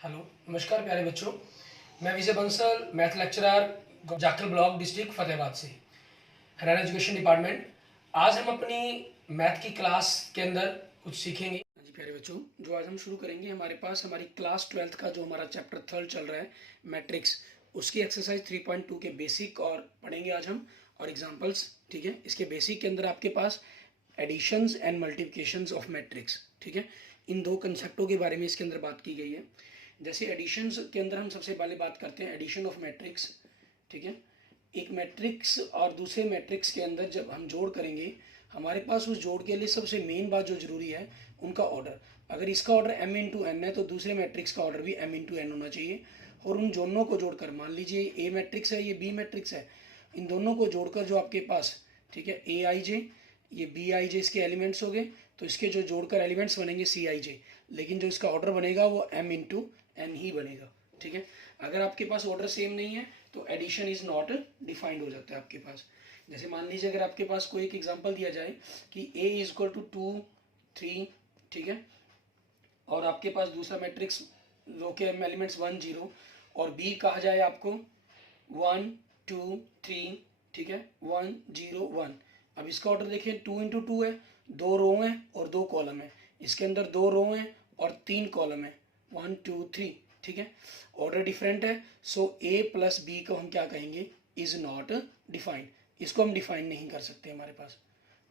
Hello, नमस्कार प्यारे बच्चों। मैं Vijay Bansal, math lecturer, Jakhal block, district Fatehabad से, हरियाणा एजुकेशन डिपार्टमेंट। आज हम अपनी मैथ की क्लास के अंदर कुछ सीखेंगे। जी प्यारे बच्चों, जो आज हम शुरू करेंगे, हमारे पास हमारी क्लास 12th का जो हमारा चैप्टर 3 चल रहा है मैट्रिक्स, उसकी एक्सरसाइज 3.2 के बेसिक और पढ़ेंगे आज हम, और एग्जाम्पल्स। ठीक है, इसके बेसिक के अंदर आपके पास additions and multiplications of matrix, ठीक है, इन दो कंसेप्टों के बारे में इसके अंदर बात की गई है। जैसे एडिशंस के अंदर हम सबसे पहले बात करते हैं एडिशन ऑफ मैट्रिक्स। ठीक है, एक मैट्रिक्स और दूसरे मैट्रिक्स के अंदर जब हम जोड़ करेंगे, हमारे पास उस जोड़ के लिए सबसे मेन बात जो जरूरी है उनका ऑर्डर। अगर इसका ऑर्डर m इंटू एन है तो दूसरे मैट्रिक्स का ऑर्डर भी m इंटू एन होना चाहिए। और उन दोनों को जोड़कर, मान लीजिए ए मैट्रिक्स है, ये बी मैट्रिक्स है, इन दोनों को जोड़कर जो आपके पास, ठीक है, ए आई जे, ये बी आई जे इसके एलिमेंट्स हो गए, तो इसके जो जोड़कर एलिमेंट्स बनेंगे सी आई जे, लेकिन जो इसका ऑर्डर बनेगा वो m इंटू एन ही बनेगा। ठीक है, अगर आपके पास ऑर्डर सेम नहीं है तो एडिशन इज नॉट डिफाइंड हो जाता है आपके पास। जैसे मान लीजिए अगर आपके पास कोई एक एग्जांपल दिया जाए कि a इज इक्वल टू 2 3, ठीक है, और आपके पास दूसरा मैट्रिक्स रो के एलिमेंट्स 1 0, और b कहा जाए आपको 1 2 3, ठीक है, 1 0 1। अब इसका ऑर्डर देखिए 2 इंटू 2 है, 2 रो हैं और 2 कॉलम है, इसके अंदर 2 रो हैं और 3 कॉलम है, 1 2 3। ठीक है, ऑर्डर डिफरेंट है, सो a प्लस बी को हम क्या कहेंगे, इज नॉट डिफाइंड, इसको हम डिफाइन नहीं कर सकते हमारे पास।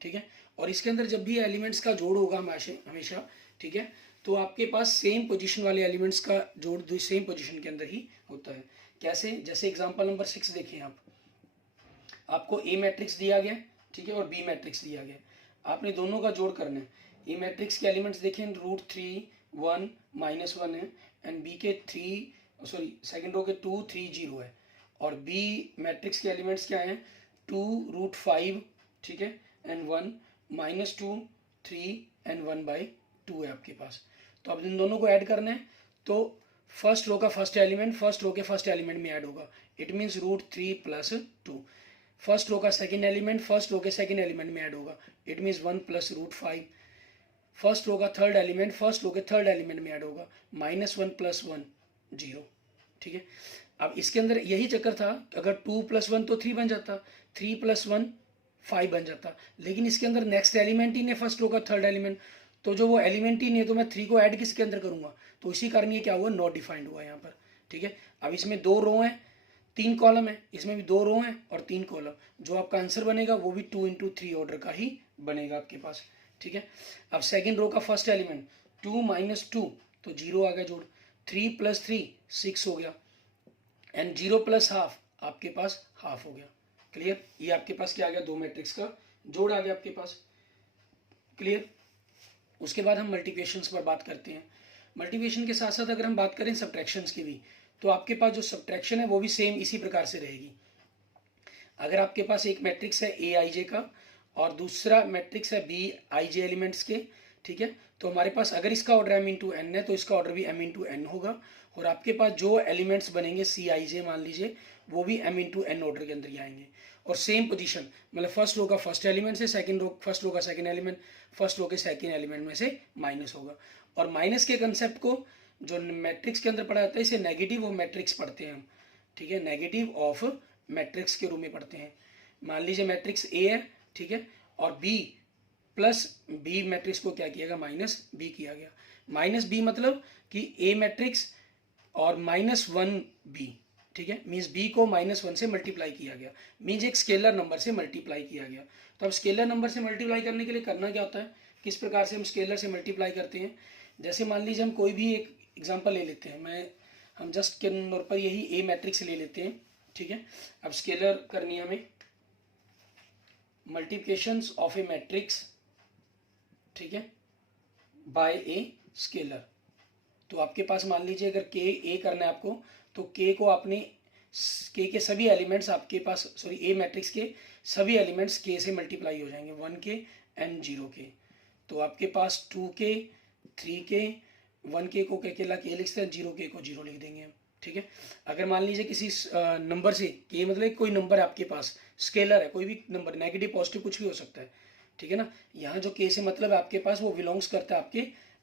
ठीक है, और इसके अंदर जब भी एलिमेंट्स का जोड़ होगा हमेशा, ठीक है, तो आपके पास सेम पोजीशन वाले एलिमेंट्स का जोड़ सेम पोजीशन के अंदर ही होता है। कैसे, जैसे एग्जांपल नंबर 6 देखें आप, आपको ए मैट्रिक्स दिया गया, ठीक है, और बी मैट्रिक्स दिया गया, आपने दोनों का जोड़ करना है। ए मैट्रिक्स के एलिमेंट्स देखें, रूट 3 1 -1 है, एंड बी के 3 सॉरी सेकेंड रो के 2 3 0 है, और बी मैट्रिक्स के एलिमेंट्स क्या हैं, 2 रूट 5, ठीक है, एंड 1 -2 3 एंड 1/2 है आपके पास। तो अब इन दोनों को ऐड करना है, तो फर्स्ट रो का फर्स्ट एलिमेंट फर्स्ट रो के फर्स्ट एलिमेंट में ऐड होगा, it means root 3 plus 2। First row का सेकेंड एलिमेंट फर्स्ट रो के सेकेंड एलिमेंट में ऐड होगा, it means 1 plus root 5। First row का थर्ड एलिमेंट फर्स्ट रो के थर्ड एलिमेंट में ऐड होगा, -1 प्लस 1 0। ठीक है, अब इसके अंदर यही चक्कर था, अगर 2 प्लस 1 तो 3 बन जाता, 3 प्लस 1 5 बन जाता, लेकिन इसके अंदर नेक्स्ट एलिमेंट ही नहीं, फर्स्ट रो का थर्ड एलिमेंट, तो जो वो एलिमेंट ही नहीं है तो मैं 3 को ऐड किसके अंदर करूंगा, तो इसी कारण ये क्या हुआ, नॉट डिफाइंड हुआ यहाँ पर। ठीक है, अब इसमें 2 रो हैं 3 कॉलम है, इसमें भी 2 रो हैं और 3 कॉलम, जो आपका आंसर बनेगा वो भी 2 इंटू 3 ऑर्डर का ही बनेगा आपके पास। ठीक है, अब सेकेंड रो का फर्स्ट एलिमेंट 2 - 2, तो 0 आ गया जोड़, 3 + 3 6 हो गया, एंड 0 + हाफ आपके पास हाफ हो गया। क्लियर, ये आपके पास क्या आ गया, दो मैट्रिक्स का जोड़ आ गया आपके पास। क्लियर, उसके बाद हम मल्टीप्लिकेशंस पर बात करते हैं। मल्टीप्लिकेशन के साथ साथ अगर हम बात करें सब्ट्रैक्शंस की भी, तो आपके पास जो सब्ट्रैक्शन है वो भी सेम इसी प्रकार से रहेगी। अगर आपके पास एक मैट्रिक्स है ए आई जे का और दूसरा मैट्रिक्स है बी आई जे एलिमेंट्स के, ठीक है, तो हमारे पास अगर इसका ऑर्डर m इंटू एन है तो इसका ऑर्डर भी m इंटू एन होगा, और आपके पास जो एलिमेंट्स बनेंगे सी आई जे मान लीजिए, वो भी m इंटू एन ऑर्डर के अंदर ही आएंगे, और सेम पोजीशन, मतलब फर्स्ट रो का फर्स्ट एलिमेंट से सेकंड रो, फर्स्ट रो का सेकंड एलिमेंट फर्स्ट रो के सेकंड एलिमेंट में से माइनस होगा। और माइनस के कंसेप्ट को जो मैट्रिक्स के अंदर पढ़ा जाता है, इसे नेगेटिव ऑफ मैट्रिक्स पढ़ते हैं हम। ठीक है, नेगेटिव ऑफ मैट्रिक्स के रूप में पढ़ते हैं। मान लीजिए मैट्रिक्स ए है, ठीक है, और बी प्लस बी मैट्रिक्स को क्या किया गया, -b किया गया। -b मतलब कि ए मैट्रिक्स और -1b, ठीक है, मीन्स b को -1 से मल्टीप्लाई किया गया, मीन्स एक स्केलर नंबर से मल्टीप्लाई किया गया। तो अब स्केलर नंबर से मल्टीप्लाई करने के लिए करना क्या होता है, किस प्रकार से हम स्केलर से मल्टीप्लाई करते हैं। जैसे मान लीजिए हम कोई भी एक एग्जाम्पल ले लेते हैं, हम जस्ट के तौर पर यही ए मैट्रिक्स ले लेते हैं। ठीक है, अब स्केलर करनी है हमें, मल्टीप्लिकेशंस ऑफ ए मैट्रिक्स, ठीक है, बाय ए स्केलर। तो आपके पास मान लीजिए अगर के ए करना है आपको, तो के को आपने के सभी एलिमेंट्स आपके पास, सॉरी ए मैट्रिक्स के सभी एलिमेंट्स के से मल्टीप्लाई हो जाएंगे, 1 के एंड 0 के। तो आपके पास 2 के 3 के 1 के को अकेला के लिखते हैं, 0 के को 0 लिख देंगे हम। ठीक है, अगर मान लीजिए किसी नंबर से, के मतलब कोई नंबर है आपके पास, स्केलर है, कोई भी नंबर, नेगेटिव पॉजिटिव कुछ भी हो सकता है। ठीक है ना, यहाँ जो के से मतलब है आपके पास, वो बिलोंग्स करता है आपके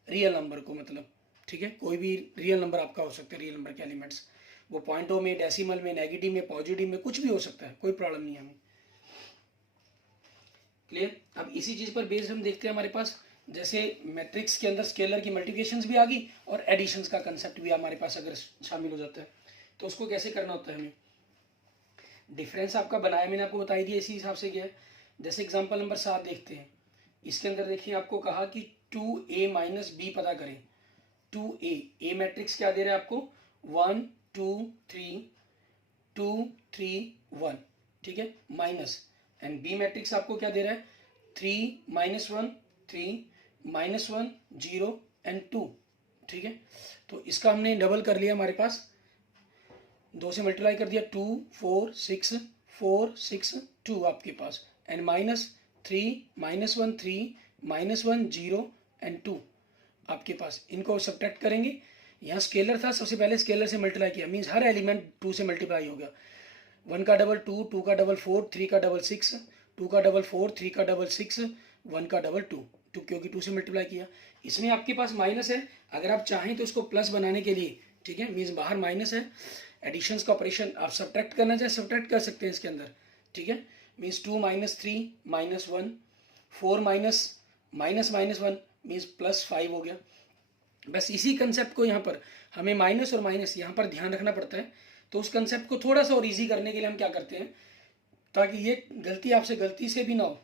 रियल नंबर को, मतलब ठीक है, कोई भी रियल नंबर आपका हो सकता है, रियल नंबर के एलिमेंट्स, वो पॉइंटों में, डेसिमल में, नेगेटिव में, पॉजिटिव में, कुछ भी हो सकता है, कोई प्रॉब्लम नहीं है हमें। क्लियर। अब इसी चीज़ पर बेस्ड हम देखते हैं हमारे पास, जैसे मैट्रिक्स के अंदर स्केलर की मल्टीप्लिकेशंस भी आ गई और एडिशंस का कंसेप्ट भी हमारे पास अगर शामिल हो जाता है, तो उसको कैसे करना होता है हमें। डिफरेंस आपका बनाया मैंने आपको बताई दिया, इसी हिसाब से गया है। जैसे एग्जांपल नंबर 7 देखते हैं, इसके अंदर देखिए आपको कहा कि 2a माइनस बी पता करें। 2a, ए मैट्रिक्स क्या दे रहा है आपको, 1 2 3 2 3 1, ठीक है, माइनस, एंड बी मैट्रिक्स आपको क्या दे रहा है, 3 -1 3 -1 0 एंड 2, ठीक है। तो इसका हमने डबल कर लिया, हमारे पास 2 से मल्टीप्लाई कर दिया, 2 4 6 4 6 2 आपके पास, एंड -3 -1 3 -1 0 एंड 2 आपके पास। इनको सब्ट्रैक्ट करेंगे, यहाँ स्केलर था, सबसे पहले स्केलर से मल्टीप्लाई किया, मीन्स हर एलिमेंट 2 से मल्टीप्लाई हो गया। 1 का डबल 2, 2 का डबल 4, 3 का डबल 6, 2 का डबल 4, 3 का डबल 6, 1 का डबल 2, क्योंकि 2 से मल्टीप्लाई किया। इसमें आपके पास माइनस है, अगर आप चाहें तो इसको प्लस बनाने के लिए, ठीक है, मीन्स बाहर माइनस है, एडिशंस का ऑपरेशन आप सब्ट्रैक्ट करना चाहे सब्ट्रैक्ट कर सकते हैं इसके अंदर, ठीक है, मीन्स 2 -3 -1, 4 -1 मीन्स +5 हो गया। बस इसी कंसेप्ट को यहाँ पर हमें माइनस और माइनस यहाँ पर ध्यान रखना पड़ता है। तो उस कंसेप्ट को थोड़ा सा और ईजी करने के लिए हम क्या करते हैं, ताकि ये गलती आपसे गलती से भी ना हो,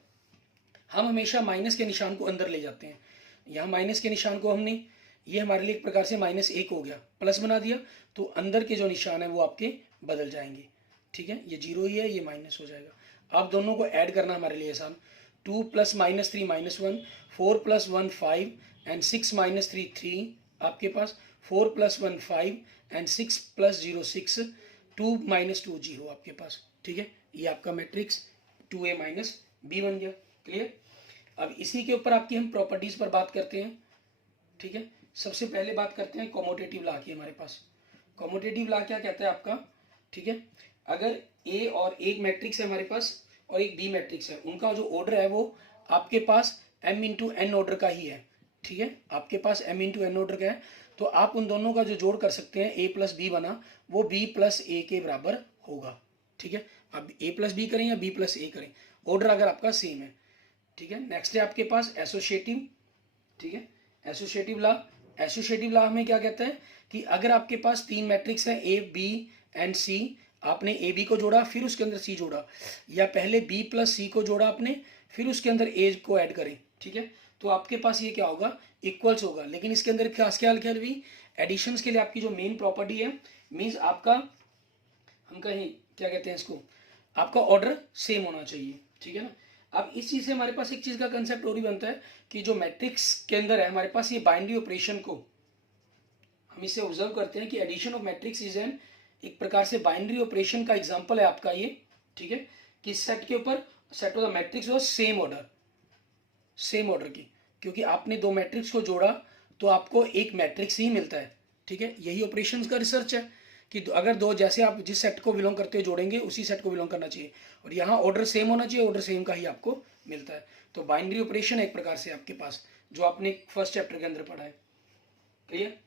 हम हमेशा माइनस के निशान को अंदर ले जाते हैं। यहाँ माइनस के निशान को हमने, ये हमारे लिए एक प्रकार से -1 हो गया, प्लस बना दिया, तो अंदर के जो निशान है वो आपके बदल जाएंगे, ठीक है, ये 0 ही है, ये माइनस हो जाएगा। आप दोनों को ऐड करना हमारे लिए आसान, 2 + -3 -1, 4 + 1 5 एंड 6 - 3 3 आपके पास, 4 + 1 5 एंड 6 + 0 6, 2 - 2 0 आपके पास, ठीक है। ये आपका मैट्रिक्स 2a - b बन गया। क्लियर। अब इसी के ऊपर आपकी हम प्रॉपर्टीज पर बात करते हैं, ठीक है। सबसे पहले बात करते हैं कॉमोटेटिव लॉ की। हमारे पास कॉमोटेटिव लॉ क्या कहता है आपका, ठीक है, अगर ए और एक मैट्रिक्स है हमारे पास और एक बी मैट्रिक्स है, उनका जो ऑर्डर है वो आपके पास m × n ऑर्डर का ही है, ठीक है, आपके पास m × n ऑर्डर का है, तो आप उन दोनों का जो जोड़ कर सकते हैं, a + b बना, वो b + a के बराबर होगा, ठीक है। अब a + b करें या b + a करें, ऑर्डर अगर आपका सेम है, ठीक है। नेक्स्ट है आपके पास एसोसिएटिव, ठीक है, एसोसिएटिव लॉ। एसोसिएटिव लॉ हमें क्या कहता है कि अगर आपके पास 3 मैट्रिक्स हैं ए बी एंड सी, आपने ए बी को जोड़ा फिर उसके अंदर सी जोड़ा, या पहले बी + सी को जोड़ा आपने फिर उसके अंदर ए को ऐड करें, ठीक है, तो आपके पास ये क्या होगा, इक्वल्स होगा। लेकिन इसके अंदर खास ख्याल भी एडिशंस के लिए आपकी जो मेन प्रॉपर्टी है, मीन्स आपका, हम कहें क्या कहते हैं इसको, आपका ऑर्डर सेम होना चाहिए, ठीक है ना। अब इस चीज़ से हमारे पास एक चीज़ का कंसेप्ट और भी बनता है कि जो मैट्रिक्स के अंदर है हमारे पास, ये बाइनरी ऑपरेशन को हम इसे ऑब्जर्व करते हैं कि addition of matrix is an, एक प्रकार से बाइनरी ऑपरेशन का एग्जांपल है आपका ये, ठीक है, कि सेट के ऊपर, सेट ऑफ द मैट्रिक्स और सेम ऑर्डर की, क्योंकि आपने 2 मैट्रिक्स को जोड़ा तो आपको एक मैट्रिक्स ही मिलता है, ठीक है। यही ऑपरेशंस का रिसर्च है कि अगर 2, जैसे आप जिस सेट को बिलोंग करते हो जोड़ेंगे उसी सेट को बिलोंग करना चाहिए, और यहाँ ऑर्डर सेम होना चाहिए, ऑर्डर सेम का ही आपको मिलता है। तो बाइनरी ऑपरेशन है एक प्रकार से आपके पास, जो आपने फर्स्ट चैप्टर के अंदर पढ़ा है। क्लियर।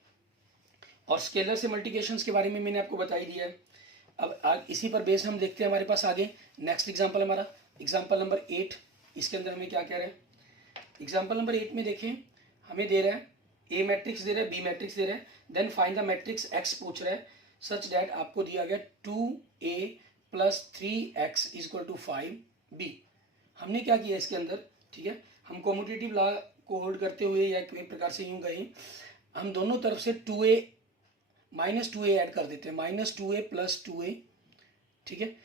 और स्केलर से मल्टीप्लिकेशंस के बारे में मैंने आपको बता ही दिया है। अब इसी पर बेस हम देखते हैं हमारे पास आगे नेक्स्ट एग्जाम्पल, हमारा एग्जाम्पल नंबर 8। इसके अंदर हमें क्या कह रहा है, एग्जाम्पल नंबर 8 में देखें, हमें दे रहा है ए मैट्रिक्स दे रहा है, बी मैट्रिक्स दे रहा है, then find the matrix X पूछ रहा है, सच दैट आपको दिया गया 2a + 3x = 5b। हमने क्या किया इसके अंदर, ठीक है, हम कॉम्यूटेटिव लॉ को होल्ड करते हुए या एक प्रकार से यूं गए, हम दोनों तरफ से 2a -2a ऐड कर देते हैं, -2a + 2a, ठीक है।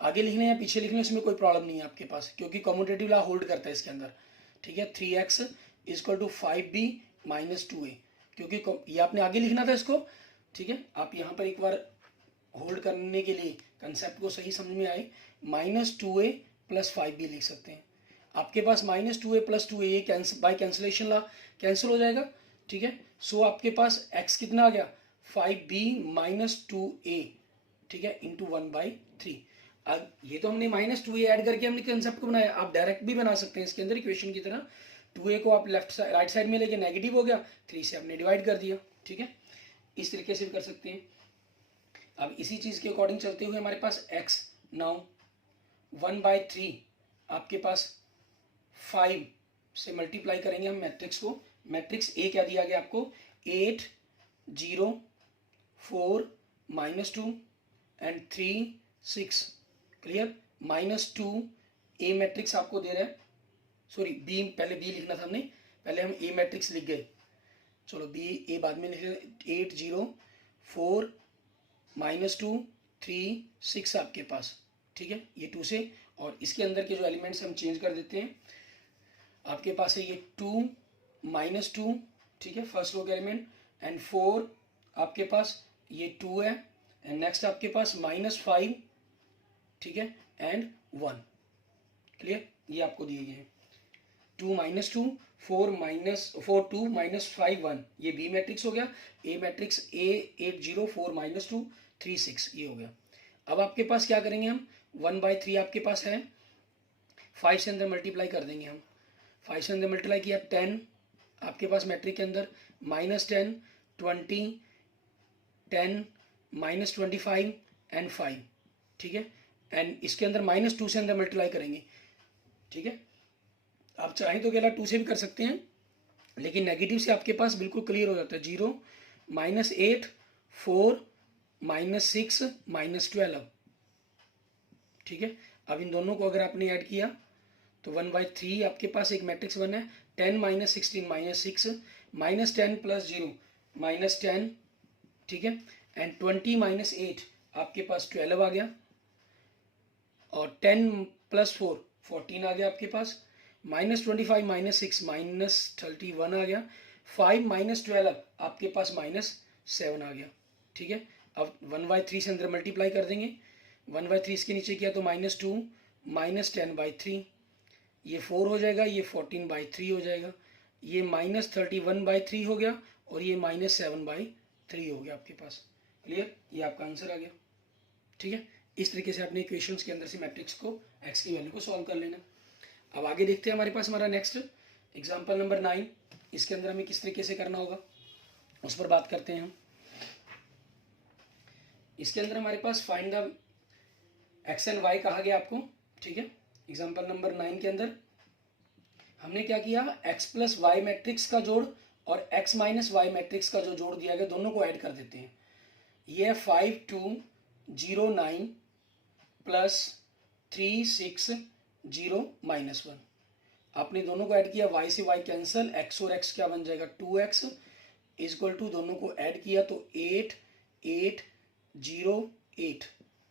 आगे लिखने या पीछे लिखने इसमें कोई प्रॉब्लम नहीं है आपके पास, क्योंकि कॉम्यूटेटिव लॉ होल्ड करता है इसके अंदर, ठीक है। 3x = 5b - 2a, क्योंकि ये आपने आगे लिखना था इसको, ठीक है। आप यहाँ पर एक बार होल्ड करने के लिए कंसेप्ट को सही समझ में आए, -2a + 5b लिख सकते हैं। आपके पास -2a + 2a ये बाय कैंसिलेशन लॉ कैंसिल हो जाएगा, ठीक है। सो आपके पास x कितना आ गया, 5b - 2a, ठीक है, × 1/3। अब ये तो हमने -2a ऐड करके हमने कंसेप्ट को बनाया, आप डायरेक्ट भी बना सकते हैं इसके अंदर इक्वेशन की तरह। 2a को आप राइट साइड में लेके नेगेटिव हो गया, 3 से आपने डिवाइड कर दिया, ठीक है, इस तरीके से भी कर सकते हैं। अब इसी चीज़ के अकॉर्डिंग चलते हुए हमारे पास x, नाउ 1/3 आपके पास 5 से मल्टीप्लाई करेंगे हम मैट्रिक्स को। मैट्रिक्स ए क्या दिया गया आपको, 8 0 4 -2 एंड 3 6। क्लियर, -2 ए मैट्रिक्स आपको दे रहा है, सॉरी बी, पहले बी लिखना था हमने, पहले हम ए मैट्रिक्स लिख गए, चलो बी ए बाद में लिखे। 8 0 4 -2 3 6 आपके पास, ठीक है, ये 2 से, और इसके अंदर के जो एलिमेंट्स हम चेंज कर देते हैं। आपके पास है ये 2 -2, ठीक है, फर्स्ट रो के एलिमेंट, एंड 4 आपके पास ये 2 है, एंड नेक्स्ट आपके पास -5, ठीक है, एंड 1। क्लियर, ये आपको दिए गए हैं 2 -2 4 2 -5 1, ये बी मैट्रिक्स हो गया। ए मैट्रिक्स ए 8 0 4 -2 3 6, ये हो गया। अब आपके पास क्या करेंगे हम, 1/3 आपके पास है, 5 से अंदर मल्टीप्लाई कर देंगे हम। 5 से अंदर मल्टीप्लाई किया, 10 आपके पास मैट्रिक के अंदर, -10 20 10 -25 एंड 5, ठीक है, एंड इसके अंदर -2 से अंदर मल्टीप्लाई करेंगे, ठीक है। आप चाहें तो अकेला 2 से भी कर सकते हैं, लेकिन नेगेटिव से आपके पास बिल्कुल क्लियर हो जाता है। 0 -8 4 -6 -12, ठीक है। अब इन दोनों को अगर आपने ऐड किया तो 1/3 आपके पास एक मैट्रिक्स बना है। 10 -16 -6 -10 + 0 -10, ठीक है, एंड 20 -8 आपके पास 12 आ गया, और 10 + 4 14 आ गया आपके पास, -25 -6 -31 आ गया, 5 -12 आपके पास -7 आ गया, ठीक है। अब 1/3 से अंदर मल्टीप्लाई कर देंगे, 1/3 इसके नीचे किया तो -2 -10/3, ये 4 हो जाएगा, ये 14/3 हो जाएगा, ये -31/3 हो गया, और ये -7/3 हो गया आपके पास। क्लियर, ये आपका आंसर आ गया, ठीक है। इस तरीके से अपने इक्वेशंस के अंदर से मैट्रिक्स को x की वैल्यू को सॉल्व कर लेना। अब आगे देखते हैं हमारे पास हमारा नेक्स्ट एग्जांपल नंबर 9, इसके अंदर हमें किस तरीके से करना होगा उस पर बात करते हैं हम। इसके अंदर हमारे पास find the x and y कहा गया आपको, ठीक है। एग्जांपल नंबर 9 के अंदर हमने क्या किया, x + y मैट्रिक्स का जोड़ और x - y मैट्रिक्स का जो जोड़ दिया गया, दोनों को ऐड कर देते हैं। ये 5 2 0 9 + 3 6 0 -1, आपने दोनों को ऐड किया, y से y कैंसिल, x और x क्या बन जाएगा, 2x = दोनों को ऐड किया तो 8 8 0 8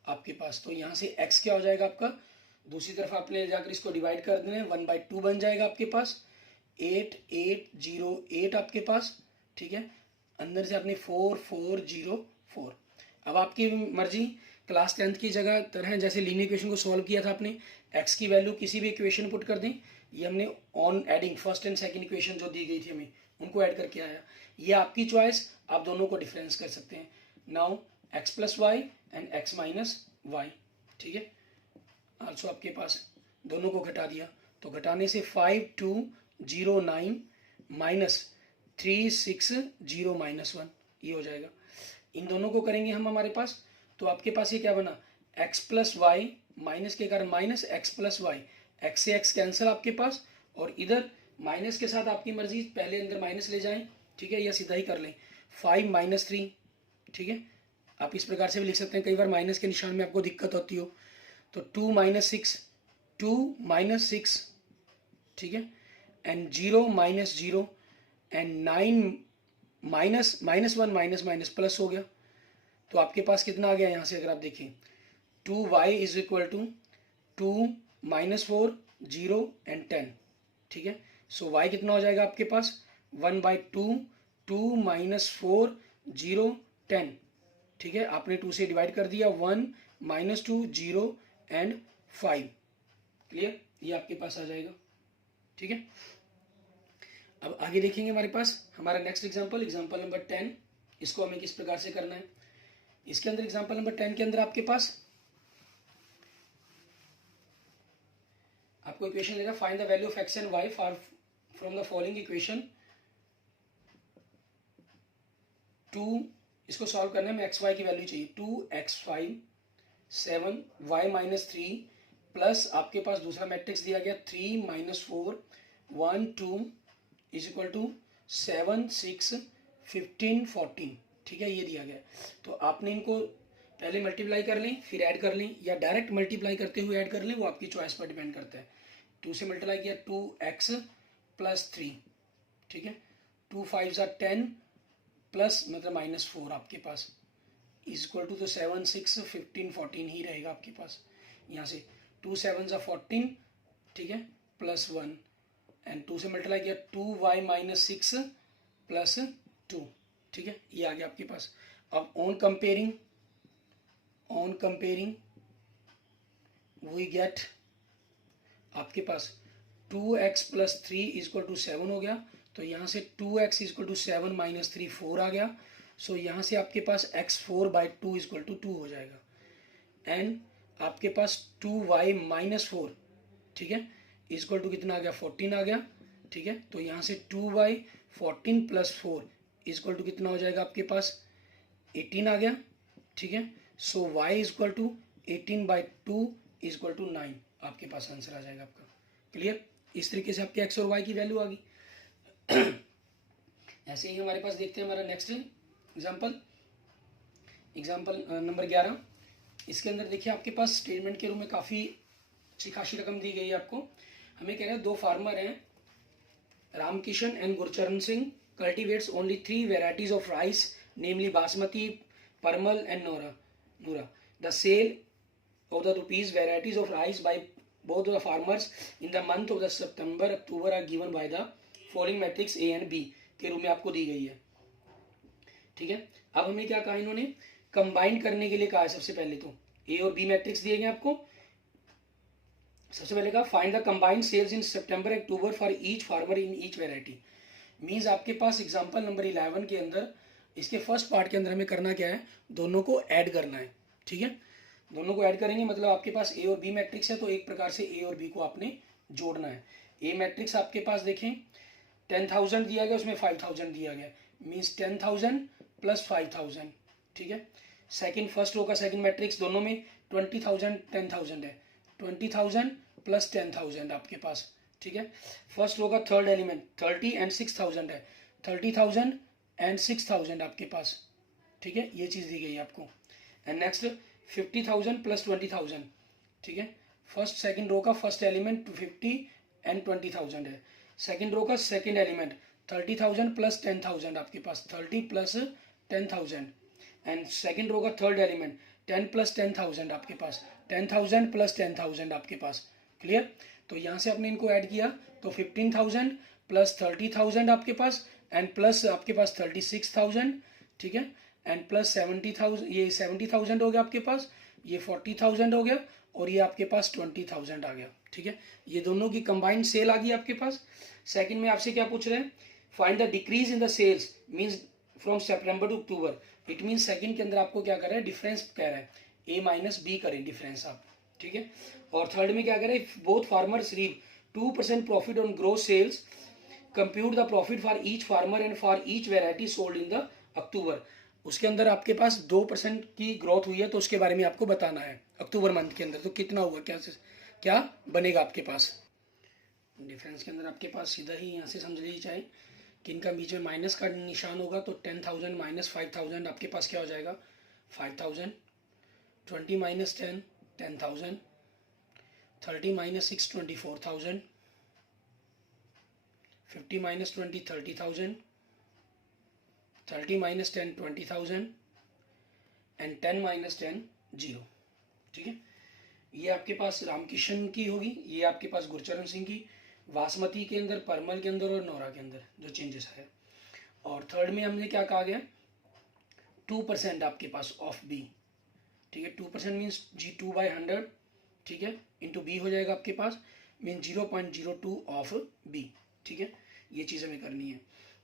आपके पास। तो यहाँ से x क्या हो जाएगा आपका, दूसरी तरफ आपने जाकर इसको डिवाइड कर देना है, 1/2 बन जाएगा आपके पास, 8 8 0 8 आपके पास, ठीक है। अंदर से आपने 4 4 0 4। अब आपकी मर्जी, क्लास 10th की जगह तरह जैसे लीनियर इक्वेशन को सॉल्व किया था आपने, x की वैल्यू किसी भी इक्वेशन पुट कर दें, ये हमने on adding first and second equation जो दी गई थी हमें, उनको ऐड करके आया। ये आपकी चॉइस, आप दोनों को डिफरेंस कर सकते हैं। Now x + y and x - y, ठीक है। आल्सो आपके पास दोनों को घटा दिया, तो घटाने से 5 2 0 9 -3 6 0 -1, ये हो जाएगा। इन दोनों को करेंगे हम हमारे पास, तो आपके पास ये क्या बना, x + y माइनस के कारण -x + y, x से x कैंसिल आपके पास, और इधर माइनस के साथ आपकी मर्जी, पहले अंदर माइनस ले जाएं, ठीक है, या सीधा ही कर लें। 5 -3, ठीक है, आप इस प्रकार से भी लिख सकते हैं, कई बार माइनस के निशान में आपको दिक्कत होती हो, तो 2 -6 2 -6, ठीक है, एंड 0 -0 एंड 9 -1 माइनस प्लस हो गया, तो आपके पास कितना आ गया यहाँ से, अगर आप देखें 2y = 2 -4 0 एंड 10, ठीक है। सो y कितना हो जाएगा आपके पास, 1/2 2 -4 0 10, ठीक है, आपने 2 से डिवाइड कर दिया, 1 -2 0 एंड 5। क्लियर, ये आपके पास आ जाएगा, ठीक है। अब आगे देखेंगे हमारे पास हमारा नेक्स्ट एग्जांपल नंबर 10, इसको हमें किस प्रकार से करना है। इसके अंदर एग्जांपल नंबर 10 के अंदर आपके पास आपको इक्वेशन देगा, find the value of x and y from the following equation. 2, इसको सॉल्व करने में एक्स वाई की वैल्यू चाहिए, 2x5 7 y-3 प्लस आपके पास दूसरा मैट्रिक्स दिया गया 3-4 1 2 इज इक्वल टू 7 6 15 14, ठीक है, ये दिया गया। तो आपने इनको पहले मल्टीप्लाई कर लें फिर ऐड कर लें, या डायरेक्ट मल्टीप्लाई करते हुए ऐड कर लें, वो आपकी चॉइस पर डिपेंड करता है। 2 से मल्टीप्लाई किया 2x + 3, ठीक है, 2 5 = 10 प्लस मतलब -4 आपके पास इज इक्वल टू, तो 7 6 15 14 ही रहेगा आपके पास। यहाँ से 2 7 = 14, ठीक है, +1 एंड 2 से मल्टीप्लाई किया 2y-6 + 2, ठीक है, ये आ गया आपके पास। अब ऑन कंपेयरिंग वी गेट आपके पास 2x + 3 = 7 हो गया, तो यहाँ से 2x = 7 - 3 4 आ गया। सो यहाँ से आपके पास x4/2 = 2 हो जाएगा, एंड आपके पास 2y-4, ठीक है, इक्वल टू कितना आ गया 14 आ गया, ठीक है। तो यहाँ से 2y 14 + 4 इक्वल टू कितना हो जाएगा आपके पास 18 आ गया, ठीक है। सो y = 18/2 = 9 आपके पास आंसर आ जाएगा आपका। क्लियर? इस तरीके से आपके x और y की वैल्यू आ गई। ऐसे ही हमारे पास देखते हैं हमारा नेक्स्ट एग्जाम्पल नंबर 11। इसके अंदर देखिए आपके पास स्टेटमेंट के रूप में काफ़ी अच्छी खासी रकम दी गई है आपको। हमें कह रहा है 2 फार्मर हैं, Ramkishan and Gurcharan Singh, cultivates only 3 varieties of rice namely basmati, Parmal and Noora. The sale of the rupees varieties of rice by both the farmers in the month of the September October are given by the following matrix A and B के रूप में आपको दी गई है, ठीक है। अब हमें क्या कहा इन्होंने, कंबाइन करने के लिए कहा है। सबसे पहले तो ए और बी मैट्रिक्स दिए गए आपको। सबसे पहले कहा find the combined sales in September October for each farmer in each variety. Means आपके पास एग्जाम्पल नंबर 11 के अंदर इसके फर्स्ट पार्ट के अंदर हमें करना क्या है, दोनों को ऐड करना है, ठीक है। दोनों को ऐड करेंगे मतलब आपके पास ए और बी मैट्रिक्स है, तो एक प्रकार से ए और बी को आपने जोड़ना है। ए मैट्रिक्स आपके पास देखें 10,000 दिया गया, उसमें 5,000 दिया गया, मीन्स 10,000 + 5,000, ठीक है। सेकंड फर्स्ट रो का सेकंड मैट्रिक्स दोनों में 20,000 10,000 है, 20,000 + 10,000 आपके पास, ठीक है। फर्स्ट रो का थर्ड एलिमेंट 30 एंड 6,000 है, 30,000 एंड 6,000 आपके पास, ठीक है, ये चीज़ दी गई है आपको। एंड नेक्स्ट 50,000 + 20,000, ठीक है। फर्स्ट सेकंड रो का फर्स्ट एलिमेंट 50 एंड 20,000 है, सेकंड रो का सेकंड एलिमेंट 30,000 + 10,000 आपके पास, 30 + 10,000 एंड सेकंड रो का थर्ड एलिमेंट 10 + 10,000 आपके पास, 10,000 + 10,000 आपके पास। क्लियर? तो यहाँ से आपने इनको ऐड किया तो 15,000 + 30,000 आपके पास एंड प्लस आपके पास 36,000, ठीक है, एंड प्लस 70,000, ये 70,000 हो गया आपके पास, ये 40,000 हो गया और ये आपके पास 20,000 आ गया, ठीक है। ये दोनों की कंबाइंड सेल आ गई आपके पास। सेकंड में आपसे क्या पूछ रहे हैं, find the decrease in the sales means from September to October. It means second के अंदर आपको क्या कर रहा है, डिफरेंस कह रहा है, ए माइनस बी करें डिफरेंस आप, ठीक है। और थर्ड में क्या करें, both farmers receive 2% profit on gross sales, compute the profit for each farmer and for each variety sold in the October. उसके अंदर आपके पास 2% की ग्रोथ हुई है, तो उसके बारे में आपको बताना है अक्टूबर मंथ के अंदर, तो कितना हुआ, क्या बनेगा आपके पास। डिफरेंस के अंदर आपके पास सीधा ही यहाँ से समझ लीजिए चाहे कि इनका बीच में माइनस का निशान होगा, तो 10,000 - 5,000 आपके पास क्या हो जाएगा 5,000, 20 - 10 10,000, 30 - 6 24,000, 50 - 20 30,000, 30 - 10 20,000 एंड 10 - 10 0, ठीक है। ये आपके पास रामकिशन की होगी, ये आपके पास गुरचरण सिंह की, बासमती के अंदर, परमल के अंदर और नौरा के अंदर जो चेंजेस है। और थर्ड में हमने क्या कहा गया 2% आपके पास ऑफ बी, ठीक है। 2% मीन्स G2/100, ठीक है, इंटू बी हो जाएगा आपके पास, मीन 0.02 ऑफ बी, ठीक है। ये चीज़ हमें करनी है।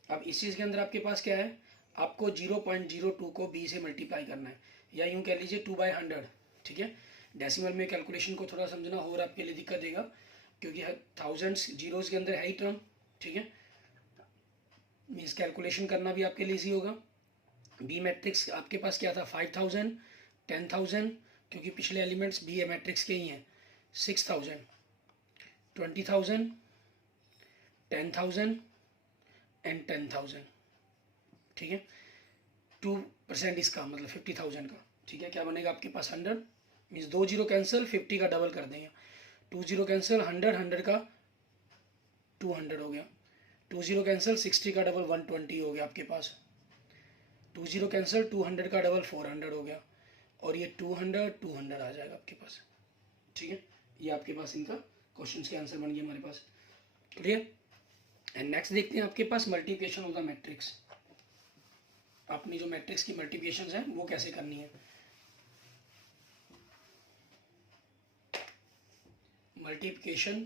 अब इस चीज़ के अंदर आपके पास क्या है, आपको 0.02 को बी से मल्टीप्लाई करना है, या यूँ कह लीजिए 2/100, ठीक है। डेसिमल में कैलकुलेशन को थोड़ा समझना और आपके लिए दिक्कत देगा, क्योंकि थाउजेंड्स जीरोज के अंदर है ही टर्म, ठीक है। मीन्स कैलकुलेशन करना भी आपके लिए ईजी होगा। बी मैट्रिक्स आपके पास क्या था 5000, 10,000 क्योंकि पिछले एलिमेंट्स बी मैट्रिक्स के ही हैं, 6,000, 20,000, 10,000 एंड 10,000। ठीक है, 2% इसका मतलब 50,000 का। ठीक है, क्या बनेगा आपके पास 100, मीन्स 2 जीरो कैंसिल, 50 का डबल कर देंगे, 2 जीरो कैंसिल 100, 100 का 200 हो गया, 2 जीरो कैंसिल 60 का डबल 120 हो गया आपके पास, 2 जीरो कैंसिल 200 का डबल 400 हो गया, और ये 200 200 आ जाएगा आपके पास। ठीक है, ये आपके पास इनका क्वेश्चंस के आंसर बन गए हमारे पास। क्लियर। एंड नेक्स्ट देखते हैं आपके पास मल्टीप्लिकेशन ऑफ द मैट्रिक्स। अपनी जो मैट्रिक्स की मल्टीप्लिकेशन है वो कैसे करनी है। मल्टीप्लिकेशन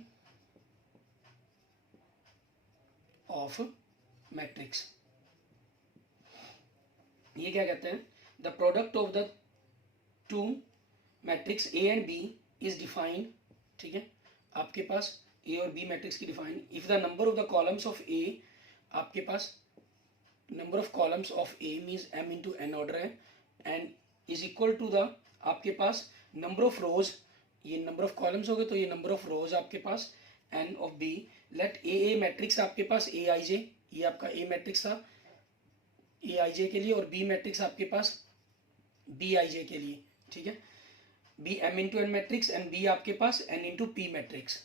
ऑफ मैट्रिक्स, ये क्या कहते हैं, the product of the two matrix A and B is defined. ठीक है, आपके पास ए और बी मैट्रिक्स की define, if the number of the columns of A, आपके पास number of columns of A means m into n order है, and is equal to the आपके पास नंबर ऑफ रोज, ये नंबर ऑफ कॉलम्स हो गए तो ये नंबर ऑफ रोज आपके पास n of b, let a matrix आपके पास ए आई जे, ये आपका ए मैट्रिक्स था ए आई जे के लिए, और बी मैट्रिक्स आपके पास बी आई जे के लिए। ठीक है, B m into n matrix and B आपके पास एन इंटू पी मैट्रिक्स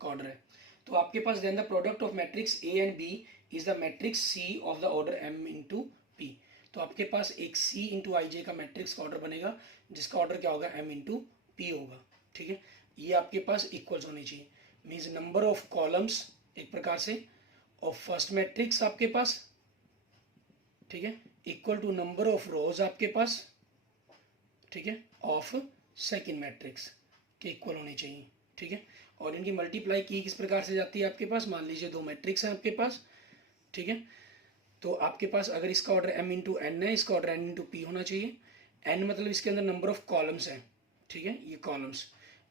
का ऑर्डर है। तो आपके पास then the product of matrix A and B is the matrix C of the order m into p. तो आपके पास एक सी इंटू आई जे का मैट्रिक्स का ऑर्डर बनेगा, जिसका ऑर्डर क्या होगा एम इंटू पी होगा। ठीक है, ये आपके पास इक्वल्स होनी चाहिए, मीन्स नंबर ऑफ कॉलम्स एक प्रकार से ऑफ फर्स्ट मैट्रिक्स आपके पास, ठीक है, equal to number of rows आपके पास, ठीक है, ऑफ सेकेंड मैट्रिक्स के इक्वल होनी चाहिए। ठीक है, और इनकी मल्टीप्लाई की किस प्रकार से जाती है आपके पास, मान लीजिए दो मैट्रिक्स हैं आपके पास। ठीक है, तो आपके पास अगर इसका ऑर्डर m इंटू एन है, इसका ऑर्डर n इंटू पी होना चाहिए। n मतलब इसके अंदर नंबर ऑफ कॉलम्स हैं। ठीक है, ये कॉलम्स,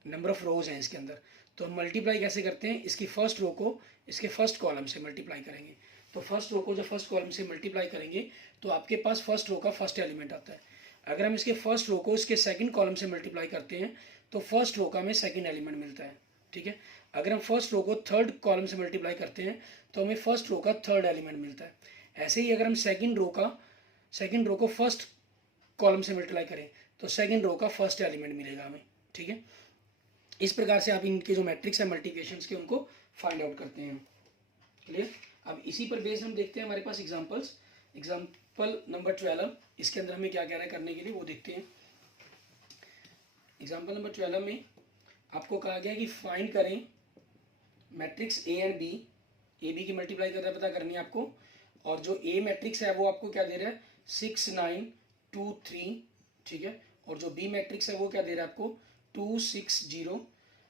नंबर ऑफ रोज हैं इसके अंदर। तो हम मल्टीप्लाई कैसे करते हैं, इसकी फर्स्ट रो को इसके फर्स्ट कॉलम से मल्टीप्लाई करेंगे। तो फर्स्ट रो को जब फर्स्ट कॉलम से मल्टीप्लाई करेंगे तो आपके पास फर्स्ट रो का फर्स्ट एलिमेंट आता है। अगर हम इसके फर्स्ट रो को इसके सेकंड कॉलम से मल्टीप्लाई करते हैं तो फर्स्ट रो का हमें सेकंड एलिमेंट मिलता है। ठीक है, अगर हम फर्स्ट रो को थर्ड कॉलम से मल्टीप्लाई करते हैं तो हमें फर्स्ट रो का थर्ड एलिमेंट मिलता है। ऐसे ही अगर हम सेकंड रो को फर्स्ट कॉलम से मल्टीप्लाई करें तो सेकंड रो का फर्स्ट एलिमेंट मिलेगा हमें। ठीक है, इस प्रकार से आप इनके जो मैट्रिक्स है मल्टीप्लिकेशंस के उनको फाइंड आउट करते हैं। क्लियर। अब इसी पर बेस्ड हम देखते हैं हमारे पास एग्जांपल्स। एग्जांपल नंबर 12, इसके अंदर हमें क्या कह रहा है करने के लिए वो देखते हैं। एग्जांपल नंबर 12 में आपको कहा गया कि फाइंड करें matrix A and B, A B की मल्टीप्लाई करना पता करनी है आपको, और जो ए मैट्रिक्स है वो आपको क्या दे रहा है 6 9 2 3। ठीक है, और जो बी मैट्रिक्स है वो क्या दे रहा है आपको 2 6 0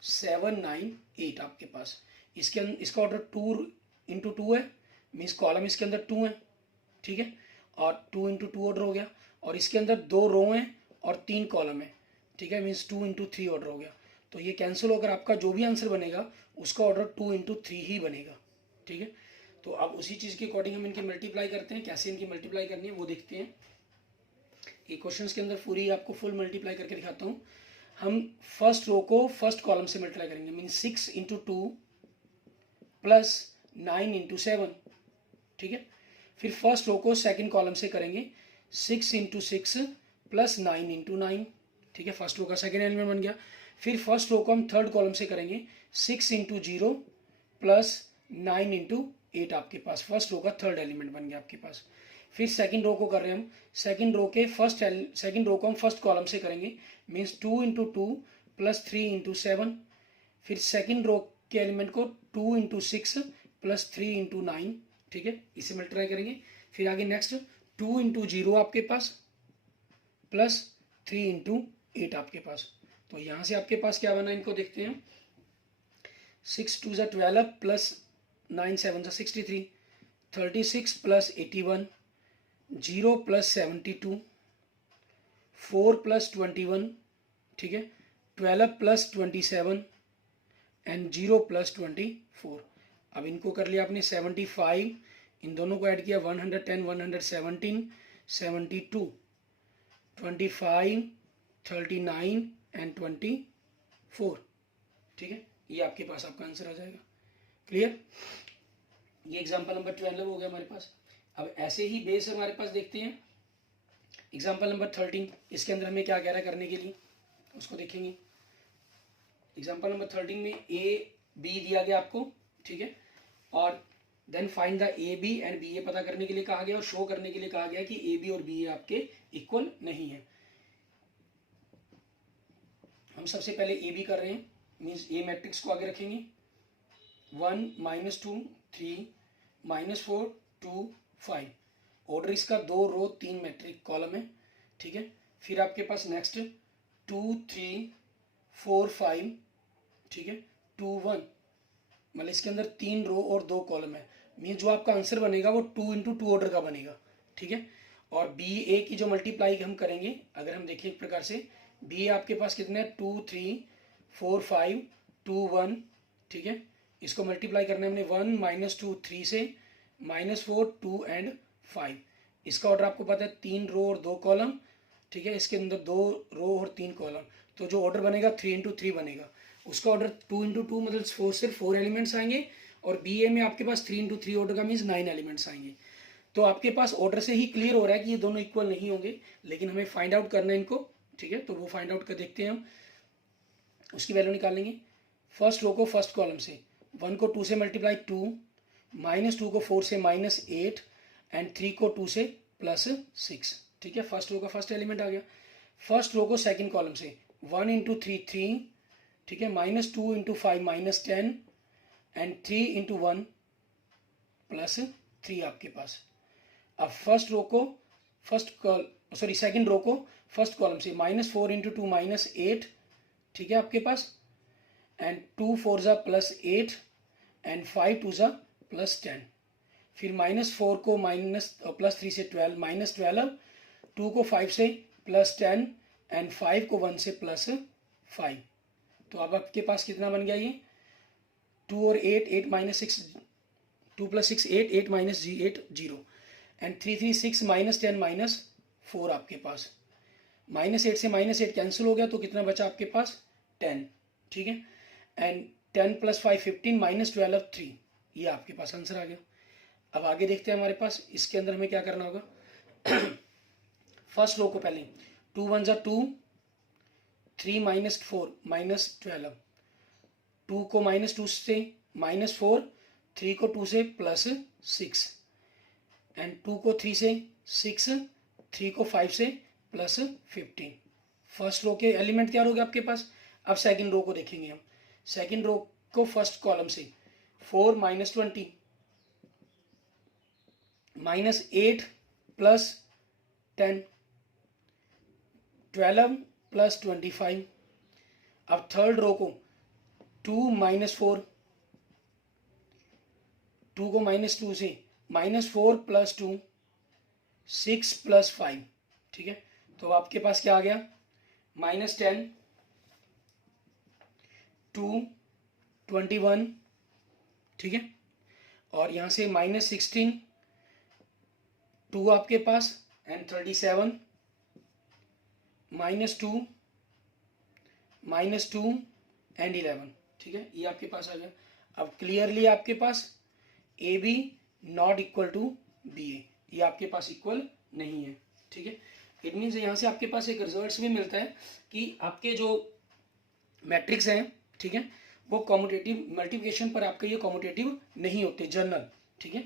7 9 8 आपके पास। इसका ऑर्डर 2 इंटू 2 है, मीन्स कॉलम इसके अंदर 2 है। ठीक है, और 2 इंटू 2 ऑर्डर हो गया, और इसके अंदर 2 रो हैं और 3 कॉलम है। ठीक है, मीन्स 2 इंटू 3 ऑर्डर हो गया। तो ये कैंसिल होकर आपका जो भी आंसर बनेगा उसका ऑर्डर 2 इंटू 3 ही बनेगा। ठीक है, तो अब उसी चीज़ के अकॉर्डिंग हम इनकी मल्टीप्लाई करते हैं। कैसे इनकी मल्टीप्लाई करनी है वो देखते हैं। ये क्वेश्चन के अंदर पूरी आपको फुल मल्टीप्लाई करके दिखाता हूँ। हम फर्स्ट रो को फर्स्ट कॉलम से मल्टीप्लाई करेंगे, मीन्स 6 इंटू 2 प्लस 9 इंटू 7। ठीक है, फिर फर्स्ट रो को सेकंड कॉलम से करेंगे 6 इंटू 6 प्लस 9 इंटू 9। ठीक है, फर्स्ट रो का सेकंड एलिमेंट बन गया। फिर फर्स्ट रो को हम थर्ड कॉलम से करेंगे 6 इंटू 0 प्लस 9 इंटू 8 आपके पास फर्स्ट रो का थर्ड एलिमेंट बन गया आपके पास। फिर सेकंड रो को कर रहे हैं हम, सेकंड रो को हम फर्स्ट कॉलम से करेंगे, मीन्स 2 इंटू 2 प्लस 3 इंटू 7। फिर सेकंड रो के एलिमेंट को 2 इंटू 6 प्लस 3 इंटू 9। ठीक है, इसे मल्टीप्लाई करेंगे। फिर आगे नेक्स्ट 2 इंटू 0 आपके पास प्लस 3 इंटू 8 आपके पास। तो यहाँ से आपके पास क्या बना, इनको देखते हैं। 6 2 ज़ा 12 प्लस 9 7 ज़ा 63, 36 प्लस 81, 0 प्लस 72, 4 प्लस 21। ठीक है, 12 प्लस 27 एंड 0 प्लस 24। अब इनको कर लिया आपने 75, इन दोनों को ऐड किया 110 117, 72, 25, 39 एंड 24। ठीक है, ये आपके पास आपका आंसर आ जाएगा। क्लियर? ये एग्जाम्पल नंबर 12 हो गया हमारे पास। अब ऐसे ही बेस हमारे पास देखते हैं एग्जाम्पल नंबर 13। इसके अंदर हमें क्या कह रहा है करने के लिए, उसको देखेंगे। एग्जाम्पल नंबर 13 में ए बी दिया गया आपको, ठीक है, और then find the A B and B A पता करने के लिए कहा गया और शो करने के लिए कहा गया कि ए बी और बी ए आपके इक्वल नहीं है। हम सबसे पहले ए बी कर रहे हैं, मीन्स ए मैट्रिक्स को आगे रखेंगे। 1 -2 3 -4 2 5। ऑर्डर इसका 2 रो 3 मैट्रिक कॉलम है। ठीक है, फिर आपके पास नेक्स्ट 2 3 4 5, ठीक है, 2 1, मतलब इसके अंदर 3 रो और 2 कॉलम है। मीन जो आपका आंसर बनेगा वो 2 × 2 ऑर्डर का बनेगा। ठीक है, और बी ए की जो मल्टीप्लाई हम करेंगे, अगर हम देखें एक प्रकार से, बी ए आपके पास कितने हैं 2 3 4 5 2 1। ठीक है, इसको मल्टीप्लाई करना है हमने 1 -2 3 से, -4 2 एंड 5। इसका ऑर्डर आपको पता है 3 रो और 2 कॉलम। ठीक है, इसके अंदर 2 रो और 3 कॉलम, तो जो ऑर्डर बनेगा 3 × 3 बनेगा। उसका ऑर्डर 2 × 2 मतलब 4 सिर्फ 4 एलिमेंट्स आएंगे, और बी ए में आपके पास 3 × 3 ऑर्डर का मीन्स 9 एलिमेंट्स आएंगे। तो आपके पास ऑर्डर से ही क्लियर हो रहा है कि ये दोनों इक्वल नहीं होंगे, लेकिन हमें फाइंड आउट करना है इनको। ठीक है, तो वो फाइंड आउट कर देखते हैं हम, उसकी वैल्यू निकालेंगे। फर्स्ट रो को फर्स्ट कॉलम से, 1 को 2 से मल्टीप्लाई 2, -2 को 4 से -8 एंड 3 को 2 से +6। ठीक है, फर्स्ट रो का फर्स्ट एलिमेंट आ गया। फर्स्ट रो को सेकंड कॉलम से, 1 × 3 3, ठीक है, -2 × 5 -10 एंड 3 × 1 +3 आपके पास। अब फर्स्ट रो को सेकंड रो को फर्स्ट कॉलम से, -4 × 2 -8, ठीक है आपके पास, एंड 2 4 +8 एंड 5 2 +10। फिर -4 को +3 से 12 -12, 2 को 5 से +10 एंड 5 को 1 से +5। तो अब आपके पास कितना बन गया ये 2 और 8 8 -6 2 + 6 8 8 -8 0 एंड 3 3 6 -10 -4 आपके पास। -8 से -8 कैंसिल हो गया, तो कितना बचा आपके पास 10। ठीक है, एंड 10 + 5 15 -12 3, ये आपके पास आंसर आ गया। अब आगे देखते हैं हमारे पास इसके अंदर हमें क्या करना होगा। फर्स्ट रो को पहले 2 1 2, 3 -4 -12, 2 को -2 से -4, 3 को 2 से +6 एंड 2 को 3 से 6, 3 को 5 से +15। फर्स्ट रो के एलिमेंट तैयार हो गए आपके पास। अब सेकंड रो को देखेंगे हम। सेकंड रो को फर्स्ट कॉलम से 4 -20 -8 + 10 12 + 25। अब थर्ड रो को 2 -4, 2 को -2 से -4 + 2 6 + 5। ठीक है, तो आपके पास क्या आ गया -10 2 21। ठीक है, और यहाँ से -16 2 आपके पास एंड 37 -2 -2 एंड 11। ठीक है, ये आपके पास आ गया। अब क्लियरली आपके पास A B not equal to B A, ये आपके पास इक्वल नहीं है। ठीक है, इट मीन्स यहाँ से आपके पास एक रिजल्ट्स भी मिलता है कि आपके जो मैट्रिक्स हैं, ठीक है, वो कॉम्यूटेटिव मल्टीप्लिकेशन पर आपके ये कॉम्यूटेटिव नहीं होते, जनरल। ठीक है,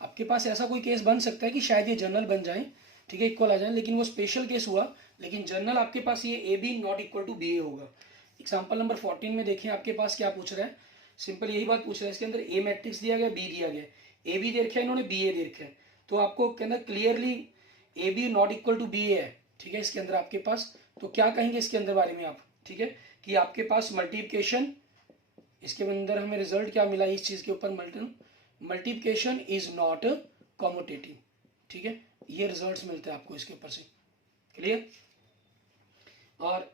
आपके पास ऐसा कोई केस बन सकता है कि शायद ये जनरल बन जाए, ठीक है, इक्वल आ जाए, लेकिन वो स्पेशल केस हुआ, लेकिन जनरल आपके पास ये A B not equal to B A होगा। एग्जाम्पल नंबर 14 में देखें आपके पास क्या पूछ रहा है, सिंपल यही बात पूछ रहा है। इसके अंदर ए मैट्रिक्स दिया गया, बी दिया गया, ए बी दे रखा है इन्होंने, बी ए दे रखा है, तो आपको कहना clearly A B not equal to B A है। ठीक है, इसके अंदर आपके पास तो क्या कहेंगे इसके अंदर बारे में आप, ठीक है, कि आपके पास मल्टीप्लिकेशन, इसके अंदर हमें रिजल्ट क्या मिला इस चीज के ऊपर, मल्टीप्लिकेशन इज नॉट कॉम्यूटेटिव। ठीक है, ये रिजल्ट्स मिलते हैं आपको इसके ऊपर से। क्लियर? और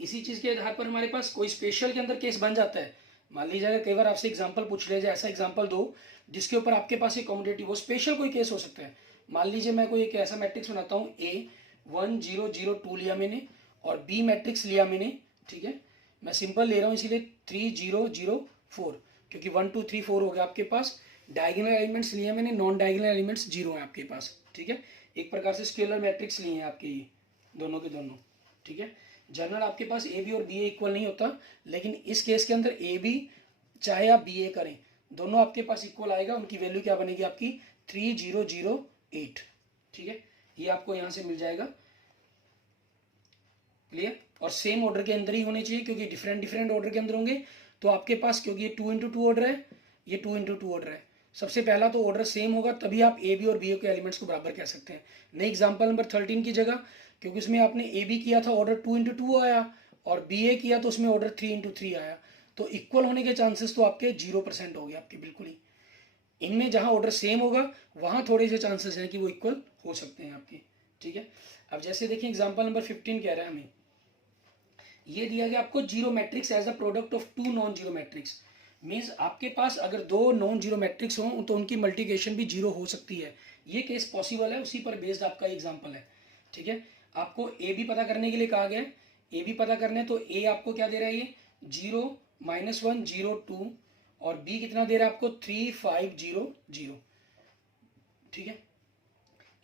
इसी चीज के आधार पर हमारे पास कोई स्पेशल के अंदर केस बन जाता है। मान लीजिए कई बार आपसे एग्जांपल पूछ ले जाए, ऐसा एग्जांपल दो जिसके ऊपर आपके पास एक कॉम्यूटेटिव हो, स्पेशल कोई केस हो सकता है। मान लीजिए मैं कोई एक ऐसा मैट्रिक्स बनाता हूँ, A1002 लिया मैंने और B मैट्रिक्स लिया मैंने, ठीक है, मैं सिंपल ले रहा हूँ इसीलिए 3004, क्योंकि 1 2 3 4 हो गया आपके पास। डायगोनल एलिमेंट्स लिए मैंने, नॉन डायगोनल एलिमेंट्स 0 है आपके पास, ठीक है। एक प्रकार से स्केलर मैट्रिक्स लिए हैं आपके ये दोनों के दोनों, ठीक है। जनरल आपके पास ए बी और बी ए इक्वल नहीं होता, लेकिन इस केस के अंदर ए बी चाहे आप बी ए करें दोनों आपके पास इक्वल आएगा। उनकी वैल्यू क्या बनेगी आपकी 3008, ठीक है, ये आपको यहाँ से मिल जाएगा। क्लियर? और सेम ऑर्डर के अंदर ही होने चाहिए, क्योंकि डिफरेंट डिफरेंट ऑर्डर के अंदर होंगे तो आपके पास, क्योंकि ये 2x2 ऑर्डर है, ये 2x2 ऑर्डर है, सबसे पहला तो ऑर्डर सेम होगा तभी आप ए बी और बी ए के एलिमेंट्स को बराबर कह सकते हैं। नहीं एग्जाम्पल नंबर 13 की जगह, क्योंकि उसमें आपने ए बी किया था ऑर्डर 2x2 आया और बी ए किया तो उसमें ऑर्डर 3x3 आया, तो इक्वल होने के चांसेस तो आपके 0% हो गए आपके बिल्कुल ही। इनमें जहां ऑर्डर सेम होगा वहां थोड़े से चांसेस हैं कि वो इक्वल हो सकते हैं आपके, ठीक है। अब जैसे देखिए एग्जाम्पल नंबर 15 कह रहा है हमें, ये दिया गया आपको zero matrix as a product of two non zero matrix. Means आपके पास अगर दो नॉन जीरो मैट्रिक्स हों तो उनकी मल्टीप्लिकेशन भी जीरो हो सकती है। ये केस पॉसिबल है, उसी पर बेस्ड आपका एग्जाम्पल है, ठीक है। आपको ए बी पता करने के लिए कहा गया है, ए बी पता करने, तो ए आपको क्या दे रहा है, ये 0 -1 0 2 और बी कितना दे रहा है आपको 3 5 0 0, ठीक है।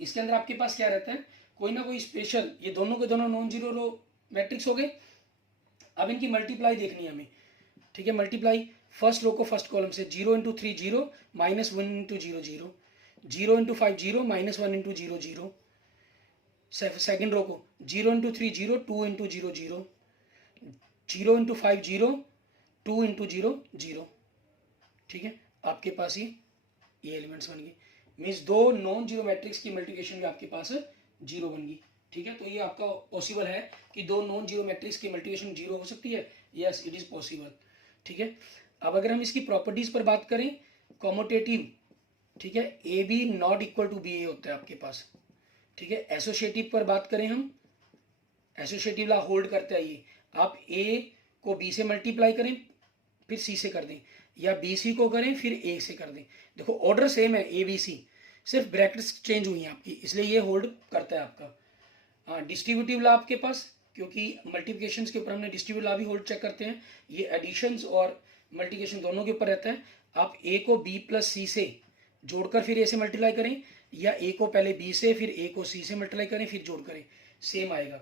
इसके अंदर आपके पास क्या रहता है, कोई ना कोई स्पेशल, ये दोनों के दोनों नॉन जीरो रो मैट्रिक्स हो गए। अब इनकी मल्टीप्लाई देखनी है हमें, ठीक है। मल्टीप्लाई फर्स्ट रो को फर्स्ट कॉलम से 0 × 3 0 -1 × 0 0, 0 × 5 0 -1 × 0 0, सेकेंड रो को 0 × 3 0 2 × 0 0, 0 × 5 0 2 × 0 0, ठीक है। आपके पास ये एलिमेंट्स बन गए। मीन्स दो नॉन जीरो मैट्रिक्स की मल्टीप्लिकेशन भी आपके पास जीरो बन गई, ठीक है। तो ये आपका पॉसिबल है कि दो नॉन जीरो मैट्रिक्स की मल्टीप्लिकेशन जीरो हो सकती है, यस इट इज पॉसिबल, ठीक है। अब अगर हम इसकी प्रॉपर्टीज पर बात करें, कॉमोटेटिव, ठीक है, A B not equal to B A होता है आपके पास, ठीक है। एसोसिएटिव पर बात करें हम, एसोसिएटिव ला होल्ड करता है ये, आप ए को बी से मल्टीप्लाई करें फिर सी से कर दें, या बी सी को करें फिर ए से कर दें, देखो ऑर्डर सेम है ए बी सी, सिर्फ ब्रैकेट्स चेंज हुई हैं आपकी, इसलिए ये होल्ड करता है आपका। डिस्ट्रीब्यूटिव ला आपके पास, क्योंकि मल्टीप्लिकेशन के ऊपर हमने डिस्ट्रीब्यूटिव ला भी होल्ड चेक करते हैं, ये एडिशंस और मल्टीप्लिकेशन दोनों के ऊपर रहता है। आप ए को बी प्लस सी से जोड़कर फिर ए से मल्टीप्लाई करें, या ए को पहले बी से फिर ए को सी से मल्टीप्लाई करें फिर जोड़ करें, सेम आएगा।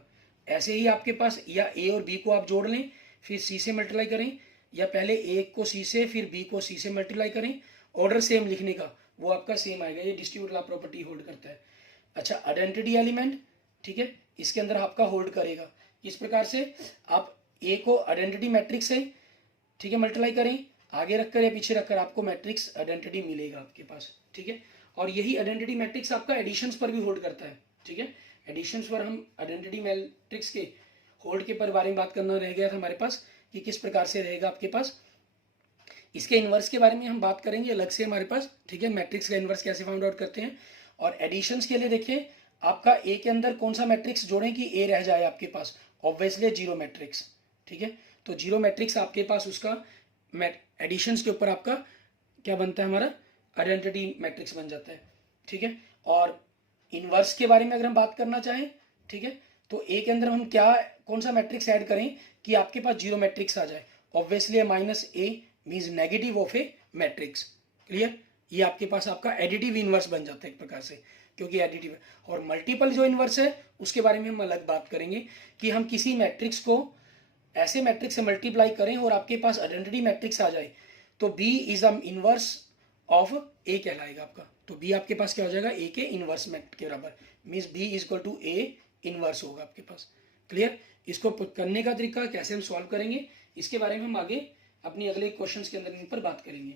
ऐसे ही आपके पास या ए और बी को आप जोड़ लें फिर सी से मल्टीप्लाई करें, या पहले ए को सी से फिर बी को सी से मल्टीप्लाई करें, ऑर्डर सेम लिखने का वो आपका सेम आएगा। ये डिस्ट्रीब्यूटिव ला प्रॉपर्टी होल्ड करता है। अच्छा, आइडेंटिटी एलिमेंट, ठीक है, इसके अंदर आपका होल्ड करेगा। इस प्रकार से आप ए को आइडेंटिटी मैट्रिक्स से, ठीक है, मल्टीप्लाई करें, आगे रखकर या पीछे रखकर आपको मैट्रिक्स आइडेंटिटी मिलेगा आपके पास, ठीक है। और यही आइडेंटिटी मैट्रिक्स आपका एडिशंस पर भी होल्ड करता है, ठीक है। एडिशंस पर हम आइडेंटिटी मैट्रिक्स के होल्ड के पर बारे में बात करना रह गया था हमारे पास कि किस प्रकार से रहेगा आपके पास। इसके इन्वर्स के बारे में हम बात करेंगे अलग से हमारे पास, ठीक है, मैट्रिक्स का इन्वर्स कैसे फाइंड आउट करते हैं। और एडिशंस के लिए देखिए, आपका ए के अंदर कौन सा मैट्रिक्स जोड़ें कि ए रह जाए आपके पास, ऑब्वियसली जीरो मैट्रिक्स, ठीक है। तो जीरो मैट्रिक्स आपके पास उसका एडिशंस के ऊपर आपका क्या बनता है, हमारा आइडेंटिटी मैट्रिक्स बन जाता है, ठीक है। और इन्वर्स के बारे में अगर हम बात करना चाहें, ठीक है, तो ए के अंदर हम क्या कौन सा मैट्रिक्स ऐड करें कि आपके पास जीरो मैट्रिक्स आ जाए, obviously minus A means negative of A matrix. Clear? ये आपके पास आपका एडिटिव इन्वर्स बन जाता है एक प्रकार से, क्योंकि एडिटिव है। और मल्टीपल जो इन्वर्स है उसके बारे में हम अलग बात करेंगे कि हम किसी मैट्रिक्स को ऐसे मैट्रिक्स से मल्टीप्लाई करें और आपके पास आइडेंटिटी मैट्रिक्स आ जाए तो B is the inverse of A कहलाएगा आपका। तो बी आपके पास क्या हो जाएगा, ए के इनवर्स मैट के बराबर, means B is equal to A inverse होगा आपके पास। क्लियर? इसको करने का तरीका कैसे हम सॉल्व करेंगे इसके बारे में हम आगे अपनी अगले क्वेश्चंस के अंदर इन पर बात करेंगे।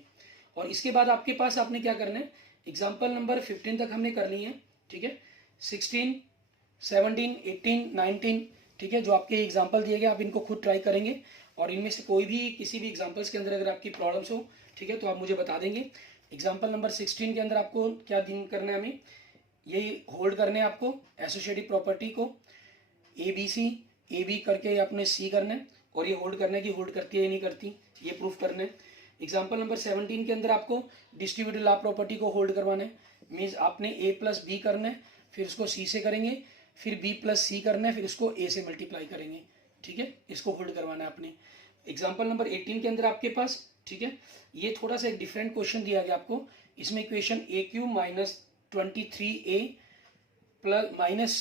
और इसके बाद आपके पास आपने क्या करना है, एग्जाम्पल नंबर 15 तक हमने कर ली है, ठीक है, 16, 17, 18, 19, ठीक है, जो आपके एग्जाम्पल दिए गए आप इनको खुद ट्राई करेंगे और इनमें से कोई भी किसी भी एग्जाम्पल्स के अंदर अगर आपकी प्रॉब्लम्स हो, ठीक है, तो आप मुझे बता देंगे। एग्जाम्पल नंबर 16 के अंदर आपको क्या दिन करना है, हमें यही होल्ड करने हैं आपको एसोसिएटिव प्रॉपर्टी को, ए बी करके आपने सी करना है और ये होल्ड करना है कि होल्ड करती है या नहीं करती, ये प्रूफ करना है। एग्जाम्पल नंबर 17 के अंदर आपको डिस्ट्रीब्यूटिव ला प्रॉपर्टी को होल्ड करवाना है, मीन्स आपने a प्लस बी करना है, फिर उसको c से करेंगे, फिर b प्लस सी करना है, फिर उसको a से मल्टीप्लाई करेंगे। ठीक है, इसको होल्ड करवाना है आपने। एग्जाम्पल नंबर 18 के अंदर आपके पास, ठीक है, ये थोड़ा सा एक डिफरेंट क्वेश्चन दिया गया आपको। इसमें equation a³ minus 23a plus minus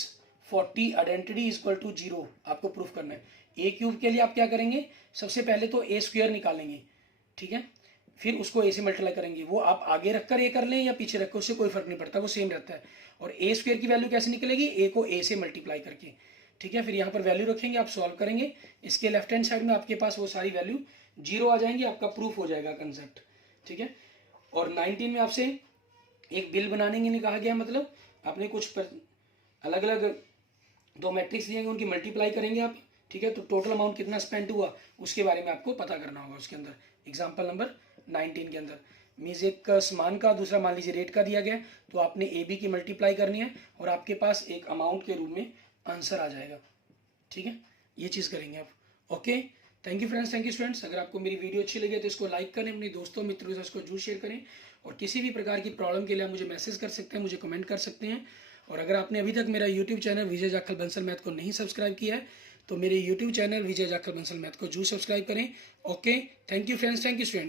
40 identity is equal to 0 आपको प्रूफ करना है। a³ के लिए आप क्या करेंगे, सबसे पहले तो a स्क्वायर निकालेंगे, ठीक है, फिर उसको a से मल्टीप्लाई करेंगे। वो आप आगे रखकर a कर लें या पीछे रखकर, उससे कोई फर्क नहीं पड़ता, वो सेम रहता है। और a स्क्वायर की वैल्यू कैसे निकलेगी, a को a से मल्टीप्लाई करके। ठीक है, फिर यहाँ पर वैल्यू रखेंगे, आप सॉल्व करेंगे, इसके लेफ्ट हैंड साइड में आपके पास वो सारी वैल्यू 0 आ जाएंगी, आपका प्रूफ हो जाएगा कंसेप्ट। ठीक है, और 19 में आपसे एक बिल बनाने के लिए कहा गया, मतलब आपने कुछ अलग अलग दो मैट्रिक्स दिए, उनकी मल्टीप्लाई करेंगे आप। ठीक है, तो टोटल अमाउंट कितना स्पेंड हुआ उसके बारे में आपको पता करना होगा उसके अंदर। एग्जाम्पल नंबर 19 के अंदर मीन्स एक सामान का, दूसरा मान लीजिए रेट का दिया गया, तो आपने ए बी की मल्टीप्लाई करनी है और आपके पास एक अमाउंट के रूप में आंसर आ जाएगा। ठीक है, ये चीज़ करेंगे आप। Okay, thank you friends, thank you students. अगर आपको मेरी वीडियो अच्छी लगे तो इसको लाइक करें, अपने दोस्तों मित्रों के साथ इसको जरूर शेयर करें, और किसी भी प्रकार की प्रॉब्लम के लिए आप मुझे मैसेज कर सकते हैं, मुझे कमेंट कर सकते हैं। और अगर आपने अभी तक मेरा यूट्यूब चैनल विजय जाखल बंसल मैथ को नहीं सब्सक्राइब किया है तो मेरे यूट्यूब चैनल विजय जाखल बंसल मैथ को जरूर सब्सक्राइब करें। Okay, thank you friends, thank you student.